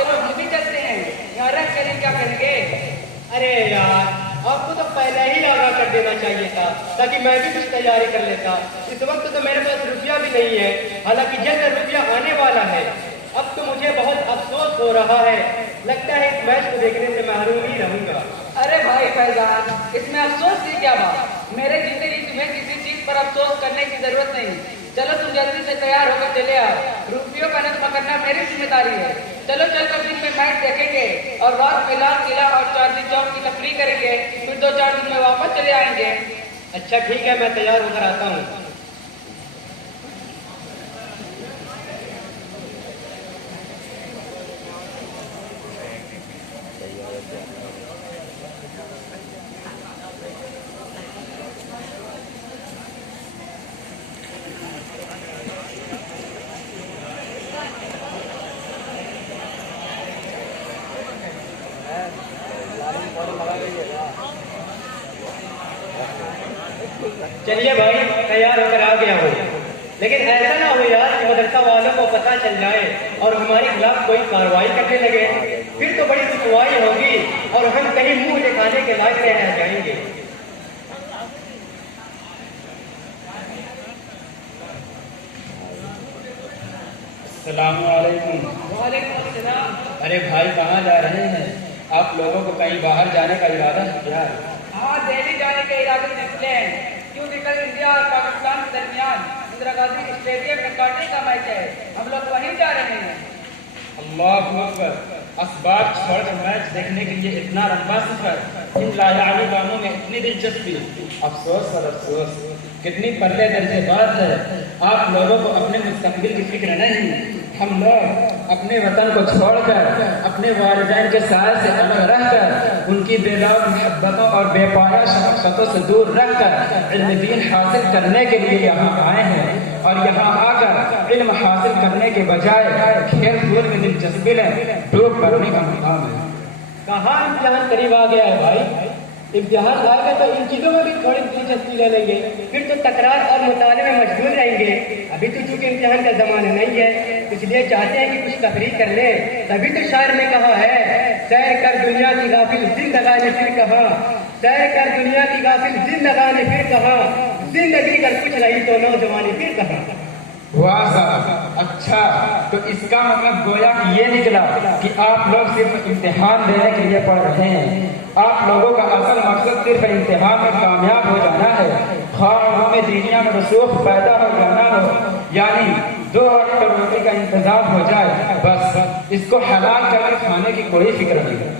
चलो हम भी चलते हैं, यहाँ रह कर क्या करेंगे। अरे यार, आपको तो पहले ही लगा कर देना चाहिए था ताकि मैं भी कुछ तैयारी कर लेता। इस वक्त तो मेरे पास रुपया भी नहीं है, हालांकि जल्द रुपया आने वाला है। अब तो मुझे बहुत अफसोस हो रहा है, लगता है इस मैच को देखने से महरूम ही रहूंगा। अरे भाई फैजान, इसमें अफसोस की क्या बात, मेरे जिंदगी तुम्हें किसी चीज पर अफसोस करने की जरूरत नहीं। चलो तुम जल्दी से तैयार होकर चले आओ, रुपयों का नज्म करना मेरी जिम्मेदारी है। चलो चलकर दिन में मैच देखेंगे और रात में लाल किला और चांदनी चौक की तफरीह करेंगे, फिर 2-4 दिन में वापस चले आएंगे। अच्छा ठीक है, मैं तैयार होकर आता हूँ। चलिए भाई, तैयार होकर आ गया हूँ, लेकिन ऐसा ना हो यार कि मदरसा वालों को पता चल जाए और हमारे खिलाफ कोई कार्रवाई करने लगे, फिर तो बड़ी रुसवाई होगी और हम कहीं मुंह दिखाने के लायक रह जाएंगे। अस्सलामुअलैकुम। वालेकुम अस्सलाम। अरे भाई, कहाँ जा रहे हैं आप? लोगों को कहीं बाहर जाने का इरादा है क्या? हाँ, दिल्ली जाने के इरादे से निकले हैं, क्योंकि कल इंडिया और पाकिस्तान के दरमियान इंदिरा गांधी स्टेडियम में काटने का मैच है, हम लोग वहीं जा रहे हैं। अल्लाह अकबर, असबाब छोड़कर मैच देखने के लिए इतना लंबा सफर, इन लायाबी कामों में इतनी दिलचस्पी। अफसोस और अफसोस, कितनी पर्दे दर्जे बात है, आप लोगों को अपने मुस्तकबिल की फिक्र नहीं। हम लोग अपने वतन को छोड़कर अपने वालिदैन के साय से अलग रहकर उनकी बेदाग मोहब्बतों और बेपाया शफ़क़तों से दूर रहकर इल्म दीन हासिल करने के लिए यहाँ आए हैं, और यहाँ आकर इल्म हासिल करने के बजाय खेल कूद में दिलचस्पी लें, डूब मरने का मुकाम है। कहाँ इम्तिहान करीब आ गया है भाई, इम्तिहान आएगा तो इन चीजों में भी थोड़ी दिलचस्पी ले लेंगे, फिर तो तकरार और मुताले में मशगूल रहेंगे। अभी तो चूंकि इम्तिहान का जमाना नहीं है, इसलिए चाहते हैं कि कुछ तफरीह कर ले। तभी तो शायर ने कहा है, सैर कर दुनिया की गाफिल जिंदगानी फिर कहाँ, सैर कर दुनिया की गाफिल जिंदगानी फिर कहाँ, जिंदगी कर कुछ रही तो नौजवानी फिर कहाँ। वाह साहब, अच्छा, तो इसका मतलब गोया कि ये निकला कि आप लोग सिर्फ इम्तिहान देने के लिए पढ़ रहे हैं। आप लोगों का असल मकसद सिर्फ इम्तिहान में कामयाब हो जाना है, ख्वाबों में दुनिया में रसूख पैदा हो जाना हो, यानी 2 वक्त रोटी का इंतजाम हो जाए, बस इसको हलाल करके खाने की कोई फिक्र नहीं है।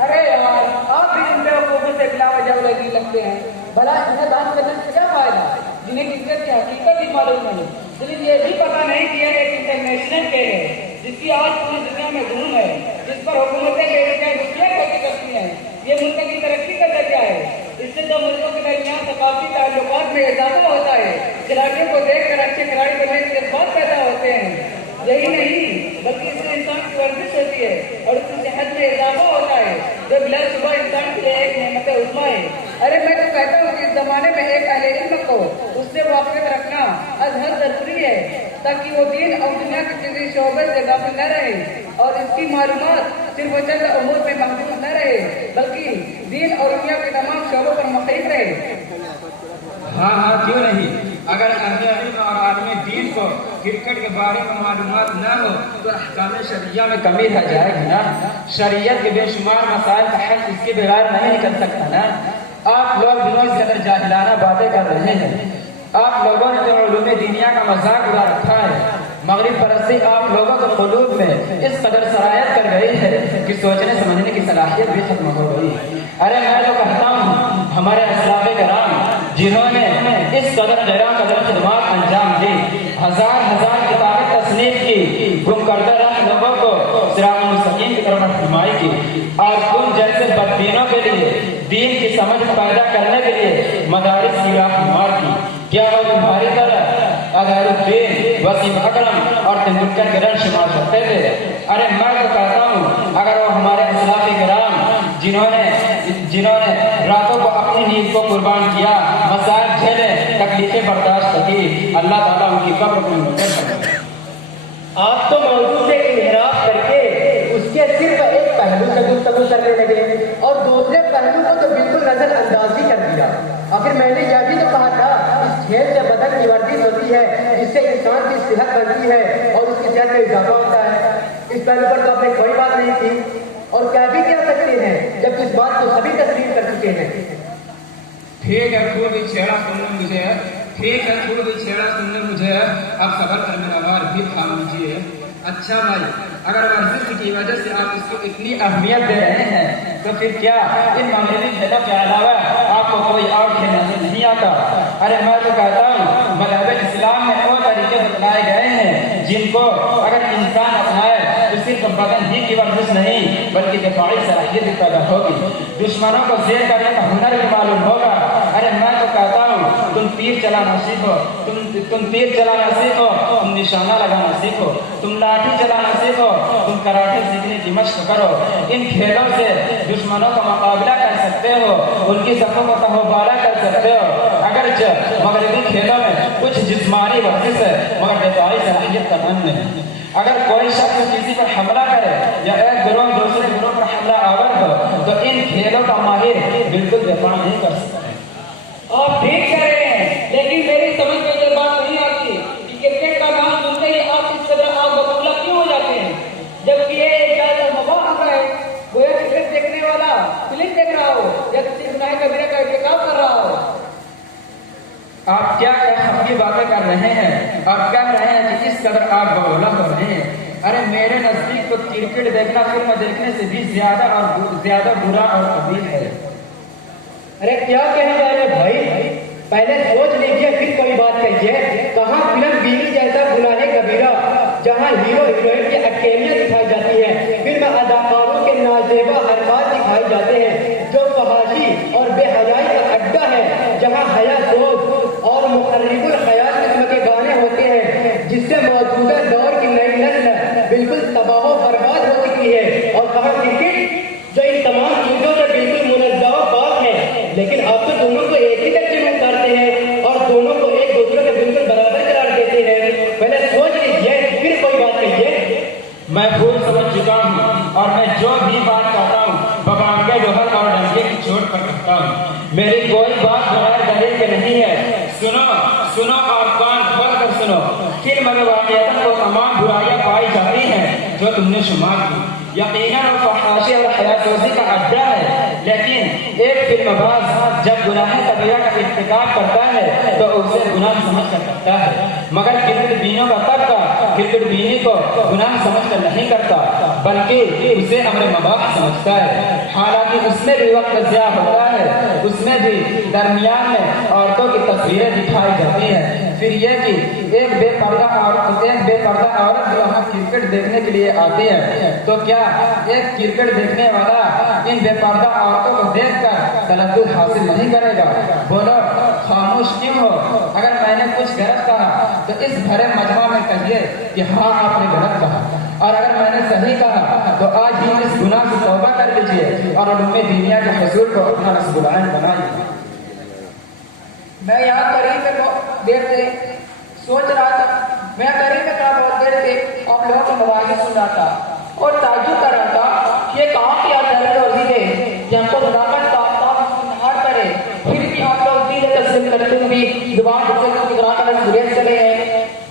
अरे यार, आप भी इन बेवकूफों से बिला वजह लगी लगते हैं, भला इन्हें दान करने से क्या फायदा, जिन्हें क्रिकेट की हकीकत ही मालूम नहीं, लेकिन ये भी पता नहीं कि यह एक इंटरनेशनल खेल है जिसकी आज पूरी दुनिया में धूम है, जिस पर हुकूमतें बेवजह रुपये खर्च करती हैं। ये मुल्क की तरक्की का जरिया है, इससे 2 मुल्कों के दरमियान सकाफती ताल्लुकात में इजाफा होता है, खिलाड़ियों को देखकर अच्छे खिलाड़ी बनने के जज्बात पैदा होते हैं। यही नहीं बल्कि इससे इंसान की वर्जिश होती है और उसकी सेहत में इजाफा होता है, जो बिला सुबह इंसान के लिए एक नेमत उज़्मा है। अरे मैं तो कहता हूँ कि इस जमाने में एक अहले इल्म को उससे वाकिफ रखना अज़हर जरूरी है, ताकि वो दीन और दुनिया के किसी शोबे से गाफिल न रहे और इसकी मालूमात सिर्फ चंद उमूर में महदूद न रहे, बल्कि दीन और दुनिया के तमाम शोबों पर मुख्तलिफ रहे। हाँ हाँ, क्यों नहीं। अगर अहले इल्म और आदमी दीन को क्रिकेट के बारे में मालूमात न हो तो अहकाम शरिया में कमी रह जाएगी ना। शरीयत के बेशुमार मसाइल का हल इसके बगैर नहीं निकल सकता ना। आप लोग भी किस कदर जाहिलाना बातें कर रहे हैं। आप लोगों ने तो उलूम दुनिया का मजाक उड़ा रखा है। मगरिब परस्ती आप लोगों के क़ुलूब में इस कदर सरायत कर गई है कि सोचने समझने की सलाहियत भी खत्म हो गई। अरे मैं तो कहता हूँ, हमारे असलाफ़े कराम जिन्होंने इस कदर गैर कदर खिदमत अंजाम दी, हजार किताबें तस्नीफ की, गुम करते रहे लोगों को सिरात मुस्तकीम की तरफ रहनुमाई की, और तुम जैसे बददीनों के लिए दीन की समझ पैदा करने के लिए मदारिस की राहनुमाई की। क्या वो तुम्हारी तरह अज़हरुद्दीन, वसीम अकरम और तेंदुलकर के रन शुमार करते थे? अरे मैं तो कहता हूँ, अगर वो हमारे असलाफ़े किराम जिन्होंने रातों को अपनी नींद को कुर्बान किया, मसाइल झेले, तकलीफें बर्दाश्त की, अल्लाह ताला उनकी कब्र को नूर करे। आप तो मौजूद से इनहराफ करके उस के सिर्फ एक पहलू से गुफ्तगू करने लगे और दूसरे पहलू को तो बिल्कुल नजर अंदाज ही कर दिया। आखिर मैंने यह भी तो कहा था, इस खेल से बदन की वर्जिश होती है, जिससे इंसान की सेहत बनती है और उसकी सेहत में इजाफा होता है। इस पहलू पर तो आपने कोई बात नहीं की और कह भी क्या सकते हैं जब इस बात को सभी तस्लीम कर चुके हैं। ठीक है, खूब ही छेड़ा सुनने मुझे, ठीक है, खूब ही छेड़ा सुनने मुझे, अब सबर कर मेरा वार भी थाम लीजिए। अच्छा भाई, अगर वर्जिश की वजह से आप इसको इतनी अहमियत दे रहे हैं तो फिर क्या इन मगरबी खेलों के अलावा आपको कोई और खेल नहीं आता? अरे मैं तो कहता हूँ मज़हब इस्लाम में वो तरीके बतलाए गए हैं जिनको अगर इंसान अपनाए तो सिर्फ बदन ही की वर्जिश नहीं बल्कि दिफाई सलाहियत भी पैदा होगी, दुश्मनों को ज़ेर करने का हुनर भी मालूम होगा। अरे मैं तो कहता हूँ तुम तीर चलाना सीखो, तुम तीर चलाना सीखो, तुम निशाना लगाना सीखो, तुम लाठी चलाना सीखो, तुम कराटे सीखने की मशक करो। इन खेलों से दुश्मनों का मुकाबला कर सकते हो, उनकी सफ़ों को तहोबाला कर सकते हो। अगरचे मगरबी खेलों में कुछ जिस्मानी वर्जिश है मगर दिफाई सलाहियत का नाम नहीं। अगर कोई शख्स किसी पर हमला करे या एक गिरोह दूसरे गिरोह पर हमला आवर हो तो इन खेलों का माहिर बिल्कुल दिफा नहीं कर सकता। आप ठीक कह रहे हैं, लेकिन मेरी समझ में ये बात नहीं आती कि क्रिकेट का नाम सुनते ही आप इस तरह आग बबूला क्यों हो जाते हैं, जबकि ये एक ज्यादा मबाह है। गोया क्रिकेट देखने वाला फिल्म देख रहा हो या किसी गुनाह कबीरा का इर्तिकाब कर रहा हो। आप क्या हकी बातें कर रहे हैं और कह रहे हैं कि इस कदर आग बबूला हो रहे हैं? अरे मेरे नजदीक तो क्रिकेट देखना फिल्म देखने से भी ज्यादा बुरा और कबील है। अरे क्या कहना जा रहे भाई, पहले सोच लीजिए फिर कोई बात कहिए। कहाँ फिल्म बीवी जैसा गुनाह कबीरा जहाँ हीरो हीरोइन की अकेलियां दिखाई जाती है, फिल्म अदाकारों के नाजेबा हरकत दिखाए जाते हैं, जो फहाशी और बेहयाई का अड्डा है, जहाँ हया सोच और मुखर्रिबुल खयाल किस्म के गाने होते हैं, जिससे मौजूदा दौर की नई नस्ल बिल्कुल तबाह बर्बाद हो चुकी है। और कहाँ क्रिकेट जो इन तमाम चीजों से बिल्कुल मुनज़्ज़ह बात है, लेकिन आप तो दोनों को एक ही दर्जे में उतारते हैं और दोनों को एक दूसरे के बिल्कुल बराबर करार देते हैं। पहले सोच लीजिए फिर कोई बात कहिए। मैं भूल समझ चुका हूँ और मैं जो भी बात कहता हूँ बबांगे लोहर और डंके की चोट पर कहता हूँ। मेरी कोई बात बगैर दलील के नहीं है। सुनो सुनो और कान खोल कर सुनो। फिल्म में वाक़ियतन को तमाम बुराइयां पाई जाती हैं जो तुमने शुमार की, यकीनन और फहाशी और हयातोज़ी का अड्डा है, लेकिन एक फिल्मबाज जब गुनाह कबीरा का इर्तिकाब करता है तो उसे गुनाह समझ कर करता है, मगर क्रिकेट बीनों का तबका क्रिकेट बीनी को गुनाह समझ कर नहीं करता बल्कि उसे अमर मबाह समझता है। हालांकि उसमें भी वक्त ज़िया होता है, उसमें भी दरमियान में औरतों की तस्वीरें दिखाई जाती हैं। फिर यह कि एक बेपर्दा औरत जो वहाँ क्रिकेट देखने के लिए आती है तो क्या एक क्रिकेट देखने वाला इन बेपर्दा औरतों को देखकर तलद्दुद हासिल नहीं करेगा? बोलो खामोश क्यों हो? अगर मैंने कुछ गलत कहा तो इस भरे मजमा में कहिए कि हाँ आपने गलत कहा, और अगर मैंने सही कहा तो आज ही इस गुनाह से तौबा कर लीजिए और उम्मे दुनिया के हुजूर को अपना रसूलुल्लाह बनाइए। मैं यहाँ करीब में बहुत देर से सोच रहा था, मैं करीब में था बहुत देर से आप लोगों को मवाक़िफ़ सुन रहा था और ताज्जुब कर रहा था कि ये कहाँ की आज़ादी रोज़ी है कि हमको मुनाफ़त का आफ्ताब करे, फिर भी आप लोग दिल तस्लीम करते हुए जुबान गुरेज चले हैं।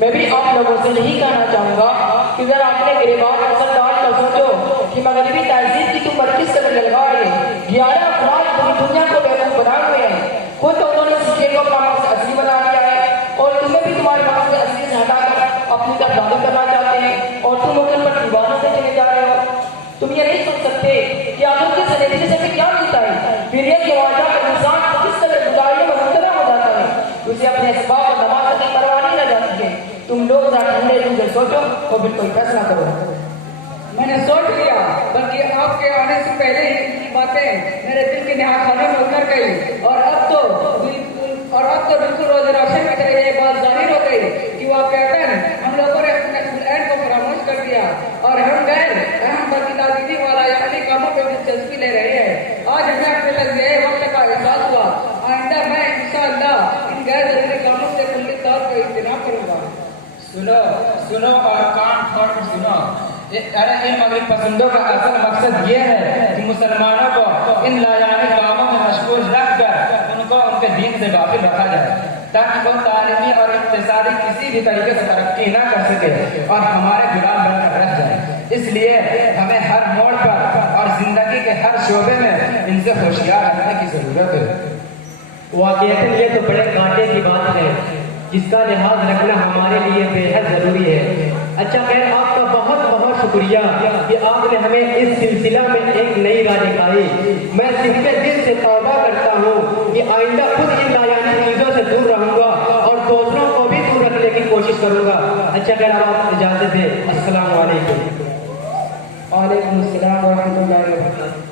मैं भी आप लोगों से यही कहना चाहूँगा कि जरा अपने गिरबान असरदार का सोचो कि मगरबी तहजीब की तुम पर किस कदर लगा रहे हैं। 11 अफराद पूरी दुनिया को बेवकूफ़ बनाए हुए हैं, खुद तो उन्होंने सिक्के को अपना मकसद असली बना लिया है और तुम्हें भी तुम्हारे मकसद असली से हटाकर अपनी तरफ दाखिल करना चाहते हैं और तुम उन पर दीवानों से चले जा रहे हो। तुम ये नहीं सोच सकते कि आखिर किस नतीजे से क्या मिलता है, फिर ये कि इंसान किस तरह गुजारियों में मुबतला हो जाता है, उसे अपने इसबाब और नमाज की परवाह नहीं रह जाती है। तुम लोग जरा ठंडे दिल से सोचो और फिर कोई फैसला करो। मैंने सोच लिया, बल्कि आपके आने से पहले ही इनकी बातें मेरे दिल के नहाखाने में उतर गई और अब तो बिल्कुल रोज़ रोशन में ये बात जाहिर हो गई कि वो कहते हैं हम लोगों ने अपने ऐन को फरामोश कर दिया और हम गैर अहम बदलादीदी वाला यानी कामों पर दिलचस्पी ले रहे हैं। आज हमें अपने लगे वक्त का एहसास हुआ, आइंदा मैं इंशाअल्लाह इन गैर जरूरी कामों से कुल्ली तौर पर इज्तिनाब करूँगा। सुनो सुनो और कान खोल कर सुनो। अरे इन मगरब पसंदों का असल मकसद ये है कि मुसलमानों को इन लायानी कामों में मशगूल रखकर उनको उनके दीन से गाफिल रखा जाए, ताकि वो तालीमी और इक्तिसादी किसी भी तरीके से तरक्की ना कर सके और हमारे गुलाम बनकर रह जाए। इसलिए हमें हर मोड़ पर और जिंदगी के हर शोबे में इनसे होशियार रहने की जरूरत है। वाकईतन ये तो बड़े कांटे की बात है जिसका लिहाज रखना हमारे लिए बेहद जरूरी है। अच्छा खैर, आपका बहुत बहुत शुक्रिया कि आपने हमें इस सिलसिला में एक नई राह दिखाई। मैं सिर्फ दिल से तौबा करता हूँ कि आइंदा खुद इन लायानी चीज़ों से दूर रहूँगा और दूसरों को भी दूर रखने की कोशिश करूँगा। अच्छा खैर, आप इजाज़त दें। अस्सलाम वालेकुम। वालेकुम अस्सलाम व रहमतुल्लाहि व बरकातहू।